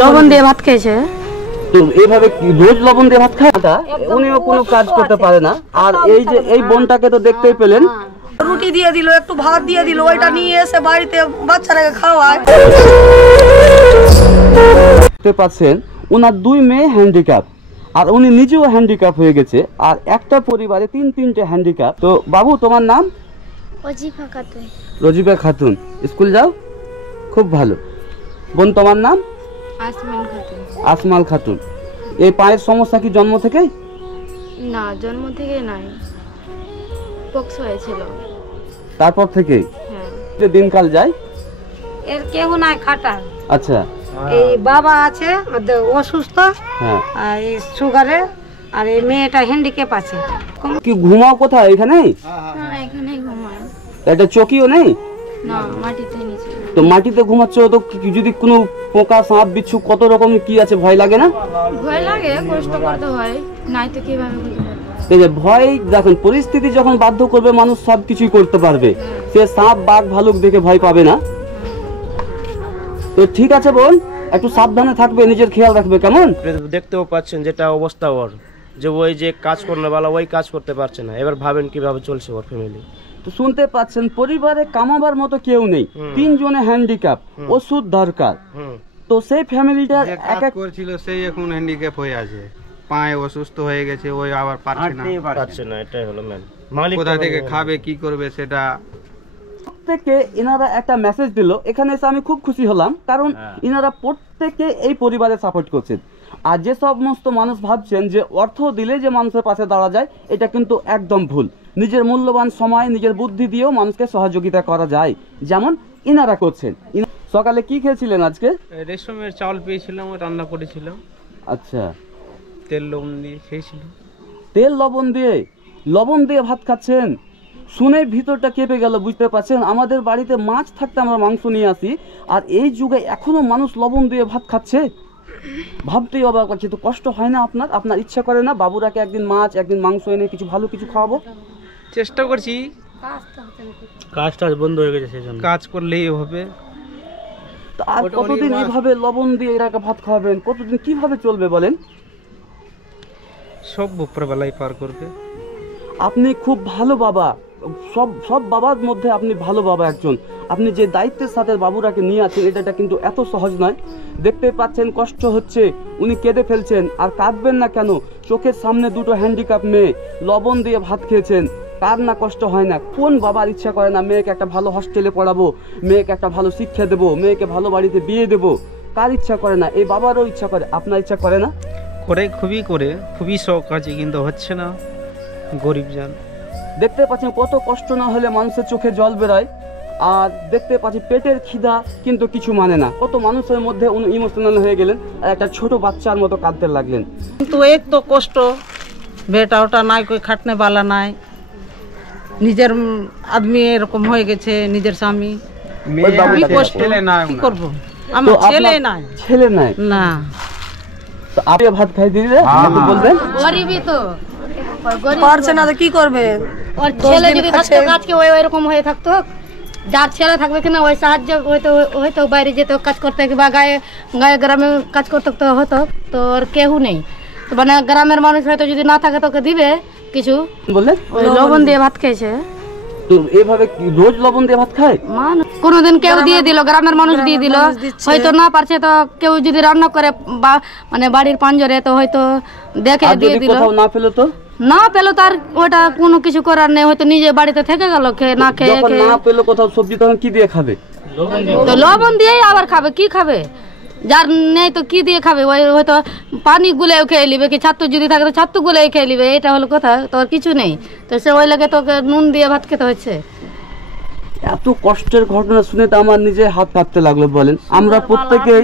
লবণ দিয়ে ভাত খেয়েছে। তো এইভাবে রোজ লবণ দিয়ে ভাত খায় না, উনিও কোনো কাজ করতে পারে না। আর এই যে এই বোনটাকে তো দেখতেই পেলেন, রুটি দিয়ে দিল, একটু ভাত দিয়ে দিল, ওইটা নিয়ে এসে বাড়িতে বাচ্চারাকে খাওয়ায়। দেখতে পাচ্ছেন ওনার 2 মেয়ে হ্যান্ডিক্যাপ, আর উনি নিজেও হ্যান্ডিক্যাপ হয়ে গেছে, আর একটা পরিবারে 3-3টে হ্যান্ডিক্যাপ। তো বাবু, তোমার নাম? রজিফা খাতুন। রজিফা খাতুন। স্কুল যাও? খুব ভালো। বোন, তোমার নাম? আসমান খাতুন। আসমাল খাতুন। এই পায়ের সমস্যা কি জন্ম থেকেই? না, জন্ম থেকে নাই, পক্স হয়েছিল। তারপর থেকেই? হ্যাঁ। যে দিনকাল যায়? এর কেউ নাই খাটা। আচ্ছা। এই বাবা আছে অসুস্থ, হ্যাঁ। আর এই সুগারে, আর এই মেয়েটা হ্যান্ডিক্যাপ আছে। কি ঘুমাও কোথায়? এখানেই? হ্যাঁ, এখানেই ঘুমায়। একটা চকিও নেই? না, মাটিতে নিচে। তো মাটিতে ঘুমাচ্ছ, তো যদি কোনো পোকা, সাপ, বিচ্ছু, কত রকম কি আছে, ভয় লাগে না? ভয় লাগে, কষ্ট করতে হয়, নাই তো কিভাবে বুঝবে? এই যে ভয়, দেখেন পরিস্থিতি যখন বাধ্য করবে মানুষ সব কিছুই করতে পারবে। সে সাপ, বাঘ, ভালুক দেখে ভয় পাবে না। তো ঠিক আছে বোন, একটু সাবধানে থাকবে, নিজের খেয়াল রাখবে, কেমন? দেখতেও পাচ্ছেন যেটা অবস্থা ওর, যে ওই যে কাজ করলে বলা, ওই কাজ করতে পারছে না। এবার ভাবেন কিভাবে চলছে ওর ফ্যামিলি। তো শুনতে পাচ্ছেন, পরিবারে কামাবার মতো কেউ নেই, 3 জনে হ্যান্ডিক্যাপ, ওষুধ দরকার। তো সেই ফ্যামিলিটা এক এক করছিল, সেই এখন হ্যান্ডিক্যাপ হয়ে আছে, পায়ে অসুস্থ হয়ে গেছে, ওই আবার পারছে না। এটাই হলো মেন। মালিক কোথা থেকে খাবে, কি করবে সেটা। প্রত্যেকে এনারা একটা মেসেজ দিল, এখানে এসে আমি খুব খুশি হলাম, কারণ এনারা প্রত্যেকে এই পরিবারে সাপোর্ট করছেন। আর যে সমস্ত মানুষ ভাবছেন যে অর্থ দিলে যে মানুষের পাশে দাঁড়া যায়, এটা কিন্তু একদম ভুল। নিজের মূল্যবান সময়, নিজের বুদ্ধি দিয়েও মানুষকে সহযোগিতা করা যায়, যেমন ইনারা করছেন। সকালে কি খেয়েছিলেন আজকে? রেশমের চাউল পেয়েছিলাম, রান্না করেছিলাম। আচ্ছা। তেল লবণ দিয়ে খেয়েছিলাম। তেল লবণ দিয়ে ভাত খাচ্ছেন? শুনে ভিতরটা কেঁপে গেল, বুঝতে পারছেন? আমাদের বাড়িতে মাছ থাকতে আমরা মাংস নিয়ে আসি, আর এই যুগে এখনো মানুষ লবণ দিয়ে ভাত খাচ্ছে, ভাবতেই অবাক লাগছে। তো কষ্ট হয় না আপনার ইচ্ছা করে না বাবুরাকে একদিন মাছ, একদিন মাংস এনে কিছু ভালো কিছু খাওয়াবো? চেষ্টা করছি, কাজটা বন্ধ হয়ে গেছে, সেজন্য কাজ করলেই হবে। আর কতদিন এইভাবে লবণ দিয়ে এরাকে ভাত খাওয়াবেন? কতদিন কিভাবে চলবে বলেন? সব উপরবেলায় পার করবে। আপনি খুব ভালো বাবা, সব বাবার মধ্যে আপনি ভালো বাবা একজন। আপনি যে দায়িত্বের সাথে বাবুরাকে নিয়ে আছেন, এটা কিন্তু এত সহজ নয়। দেখতে পাচ্ছেন কষ্ট হচ্ছে, উনি কেঁদে ফেলছেন। আর কাঁদবেন না কেন? চোখের সামনে 2টো হ্যান্ডিক্যাপ মেয়ে, লবণ দিয়ে ভাত খেয়েছেন, কার না কষ্ট হয় না? কোন বাবার ইচ্ছা করে না মেয়েকে একটা ভালো হস্টেলে পড়াবো, মেয়েকে একটা ভালো শিক্ষা দেবো, মেয়েকে ভালো বাড়িতে বিয়ে দেবো? কার ইচ্ছা করে না? এই বাবারও ইচ্ছা করে, আপনার ইচ্ছা করে না? খুবই শখ আছে, কিন্তু হচ্ছে না, গরিব জান। দেখতে পাচ্ছেন কত কষ্ট না হলে মানুষের চোখে জল বেরোয়। আর দেখতে পাচ্ছি পেটের খিদা কিন্তু কিছু মানে না। কত মানুষের মধ্যে উনি ইমোশনাল হয়ে গেলেন, আর একটা ছোট বাচ্চার মতো কাঁদতে লাগলেন। কিন্তু এক তো কষ্ট, বেটা ওটা নাই, কই খাটনে বালা নাই, নিজের আদমি এরকম হয়ে গেছে, নিজের স্বামী, কি করবো? আমার ছেলে নাই না। তো আপনি ভাত খাই দিলে বলবেন গরিবই তো পারছে না, তো কি করবে? ওর ছেলে যদি থাকতো কাজকে ওই রকম হয়ে থাকতো, যার ছেলে থাকবে কিনা ওই সাহায্য হয়তো বাইরে যেত কাজ করতে, বা গায়ে গ্রামে কাজ করতে হতো। তো ওর কেউ নেই, তো মানে গ্রামের মানুষ হয়তো যদি না থাকে তোকে দিবে কিছু। বললেন লবণ দিয়ে ভাত খেয়েছে। তো এইভাবে রোজ লবণ দিয়ে ভাত খায়? কোনোদিন কেউ দিয়ে দিল, গ্রামের মানুষ দিয়ে দিল, হয়তো না পারছে তো কেউ যদি রান্না করে বা মানে বাড়ির পাঞ্জরে, তো হয়তো দেখে দিয়ে দিল। না পেলো তো? না পেলো তার ওটা কোনো কিছু করার নেই, হয়তো নিজে বাড়িতে থেকে গেল খেয়ে না খেয়ে। না পেলো কোথাও সবজি, তখন কি দিয়ে খাবে? তো লবণ দিয়েই আবার খাবে, কি খাবে? যার নেই তো কি দিয়ে খাবে? ওই হয়তো পানি গুলেও খেয়ে নিবে, কি ছাত্র যদি থাকে তো ছাত্র গুলেও খেয়ে নিবে, এটা হলো কথা। তোর কিছু নেই, তো সে ওই লাগে তোকে নুন দিয়ে ভাত খেতে হচ্ছে। এত কষ্টের ঘটনা শুনে তো আমার নিজে হাত কাঁপতে লাগলো। বলেন, আমরা প্রত্যেকে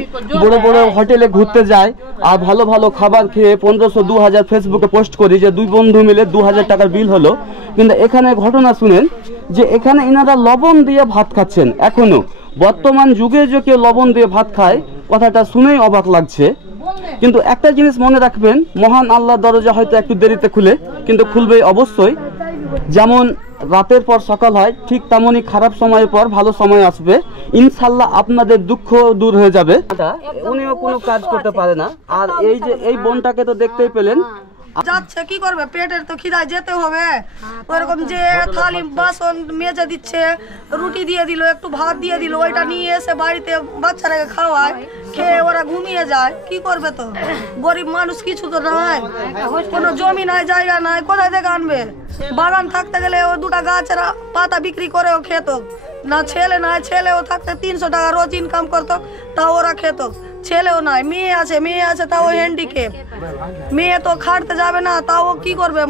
বড় বড় হোটেলে ঘুরতে যাই, আর ভালো ভালো খাবার খেয়ে 1500-2000 ফেসবুকে পোস্ট করি যে 2 বন্ধু মিলে 2000 টাকার বিল হলো। কিন্তু এখানে ঘটনা শুনেন যে এখানে ইনারা লবণ দিয়ে ভাত খাচ্ছেন। এখনো বর্তমান যুগে যে কেউ লবণ দিয়ে ভাত খায়, কথাটা শুনেই অবাক লাগছে। কিন্তু একটা জিনিস মনে রাখবেন, মহান আল্লাহর দরজা হয়তো একটু দেরিতে খুলে, কিন্তু খুলবে অবশ্যই। যেমন রাতের পর সকাল হয়, ঠিক তেমনই খারাপ সময়ের পর ভালো সময় আসবে। ইনশাল্লাহ আপনাদের দুঃখ দূর হয়ে যাবে। উনিও কোনো কাজ করতে পারে না। আর এই যে এই বোনটাকে তো দেখতেই পেলেন, যাচ্ছে কি করবে, পেটের তো খিদায় যেতে হবে। ওরকম যে থালি বাসন মেজে দিচ্ছে, রুটি দিয়ে দিল, একটু ভাত দিয়ে দিল, ওইটা নিয়ে এসে বাড়িতে বাচ্চারাকে খাওয়ায়, খেয়ে ওরা ঘুমিয়ে যায়। কি করবে? তো গরিব মানুষ, কিছু তো নাই, কোনো জমি নাই, জায়গা নাই, কোথায় থেকে আনবে? বাগান থাকতে গেলে ও দুটা গাছের পাতা বিক্রি করেও খেত না। ছেলে নাই, ছেলেও থাকতে 300 টাকা রোজ ইনকাম করতো, তাও ওরা খেত। ছেলেও নাই, মেয়ে আছে তাও হ্যান্ডিক্যাপ। মেয়ে তো খাটতে যাবে না, তাও কি করবে?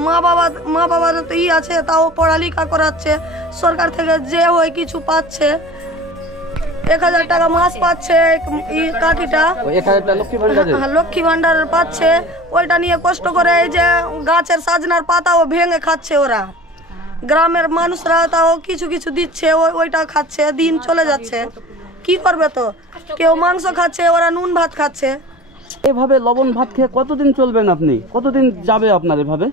মা বাবার তো আছে, তাও পড়ালেখা করাচ্ছে। সরকার থেকে যে হয় কিছু পাচ্ছে, 1000 টাকা মাস পাচ্ছে কাকিটা, লক্ষ্মী ভান্ডার পাচ্ছে। ওইটা নিয়ে কষ্ট করে এই যে গাছের সাজনার পাতাও ভেঙে খাচ্ছে ওরা। গ্রামের মানুষরা তাও কিছু কিছু দিচ্ছে, ওইটা খাচ্ছে, দিন চলে যাচ্ছে। কি করবে? তো কেউ মাংস খাচ্ছে, ওরা নুন ভাত খাচ্ছে। এভাবে লবণ ভাত খেয়ে কতদিন চলবেন আপনি? কতদিন যাবে আপনার এভাবে?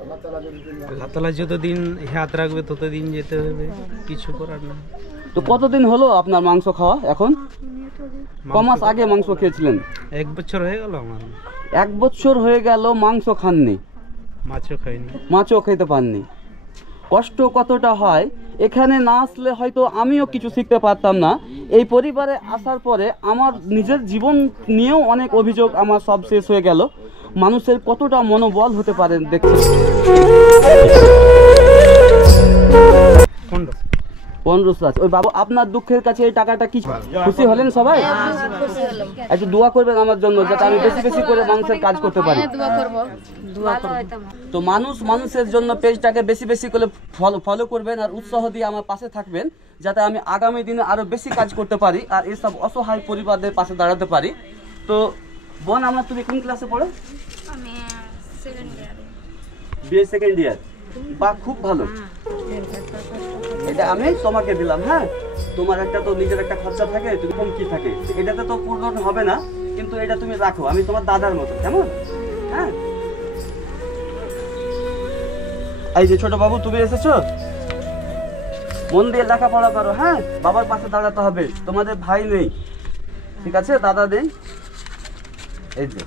আল্লাহ তাআলা যতদিন হাত রাখবে ততদিন যেতে হবে, কিছু করার না। তো কতদিন হলো আপনার মাংস খাওয়া? এখন কমাস আগে মাংস খেয়েছিলেন? 1 বছর হয়ে গেল আমার। 1 বছর হয়ে গেল মাংস খাননি, মাছও খাইনি, মাছও খেতে পাননি। কষ্ট কতটা হয়, এখানে না আসলে হয়তো আমিও কিছু শিখতে পারতাম না। এই পরিবারে আসার পরে আমার নিজের জীবন নিয়েও অনেক অভিযোগ আমার সব শেষ হয়ে গেল। মানুষের কতটা মনোবল হতে পারে দেখছি। 15 ওই বাবু, আপনার দুঃখের কাছে এই টাকাটা কি? খুশি হলেন সবাই? একটু দোয়া করবেন আমার জন্য, যাতে আমি বেশি বেশি করে মানুষের কাজ করতে পারি। তো মানুষের জন্য পেজটাকে বেশি বেশি করে ফলো করবেন আর উৎসাহ দিয়ে আমার পাশে থাকবেন, যাতে আমি আগামী দিনে আরো বেশি কাজ করতে পারি আর এসব অসহায় পরিবারদের পাশে দাঁড়াতে পারি। তো বোন, তুমি কোন ক্লাসে পড়ো? BA second year. বা খুব ভালো, এটা আমি তোমাকে দিলাম। হ্যাঁ, তোমার একটা তো নিজের একটা খরচা থাকে, তুমি কম কি থাকে, এটাতে তো পূর্ণ হবে না, কিন্তু এটা তুমি রাখো, আমি তোমার দাদার মতো, কেমন? হ্যাঁ, এই যে ছোট বাবু, তুমি এসেছো, মন দিয়ে লেখাপড়া করো। হ্যাঁ, বাবার পাশে দাঁড়াতে হবে। তোমাদের ভাই নেই, ঠিক আছে? দাদা নেই। এই যে,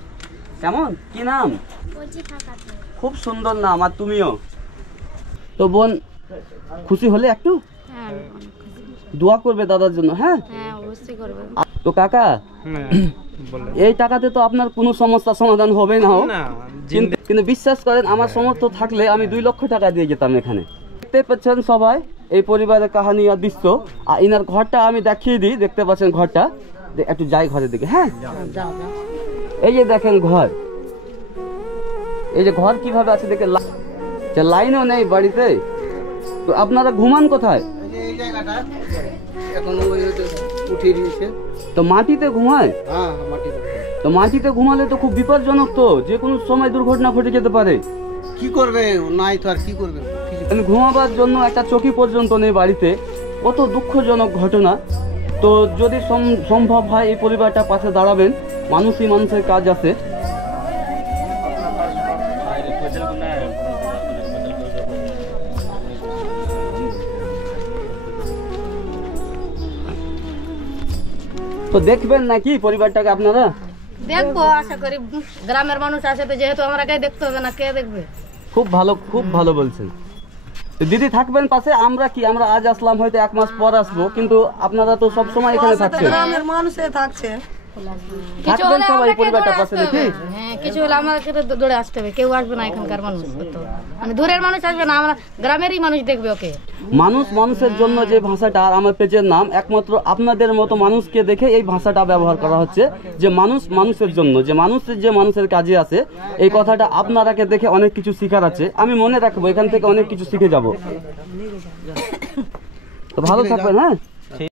কেমন, কি নাম? খুব সুন্দর নাম, আর তুমিও। তো বোন, খুশি হলে একটু দোয়া করবে দাদার জন্য। হ্যাঁ, তো কাকা, এই টাকাতে তো আপনার কোনো সমস্যার সমাধান হবে না, কিন্তু বিশ্বাস করেন, আমার সামর্থ্য থাকলে আমি 2 লক্ষ টাকা দিয়ে যেতাম এখানে। দেখতে পাচ্ছেন সবাই এই পরিবারের কাহিনী আর দৃশ্য। আর ইনার ঘরটা আমি দেখিয়ে দিই, দেখতে পাচ্ছেন ঘরটা, একটু যাই ঘরের দিকে। হ্যাঁ, এই যে দেখেন ঘর, এই যে ঘর কিভাবে আছে দেখে, লাইনও নেই বাড়িতে। তো আপনারা ঘুমান কোথায়? তো মাটিতে ঘুমায়? তো মাটিতে ঘুমালে তো খুব বিপজ্জনক, তো যে কোনো সময় দুর্ঘটনা ঘটে যেতে পারে। কি করবে? নাই তো আর কি করবে? ঘুমাবার জন্য একটা চৌকি পর্যন্ত নেই বাড়িতে। কত দুঃখজনক ঘটনা। তো যদি সম্ভব হয় এই পরিবারটা পাশে দাঁড়াবেন, মানুষই মানুষের কাজ আছে। তো দেখবেন নাকি পরিবারটাকে আপনারা? দেখবো, আশা করি। গ্রামের মানুষ আছে তো, যেহেতু আমরা কে দেখতে হবে না, কে দেখবে? খুব ভালো বলছেন। দিদি থাকবেন পাশে। আমরা আজ আসলাম, হয়তো 1 মাস পর আসবো, কিন্তু আপনারা তো সব সময় এখানে থাকছেন। গ্রামের মানুষে থাকছে, থাকবেন সবাই পরিবারটা পাশে দেখি। হ্যাঁ, কিছু হলে আমাকে তো দৌড়ে আসতে হবে, কেউ আসবে না এখানকার মানুষ, তো মানে দূরের মানুষ আসবে না, আমরা গ্রামেরই মানুষ দেখবে ওকে। মানুষের জন্য যে ভাষাটা, আর আমার পেজের নাম, একমাত্র আপনাদের মতো মানুষকে দেখে এই ভাষাটা ব্যবহার করা হচ্ছে, যে মানুষের জন্য, যে মানুষের কাজে আছে। এই কথাটা আপনারাকে দেখে অনেক কিছু শিখার আছে, আমি মনে রাখবো, এখান থেকে অনেক কিছু শিখে যাব। তো ভালো থাকবেন। হ্যাঁ।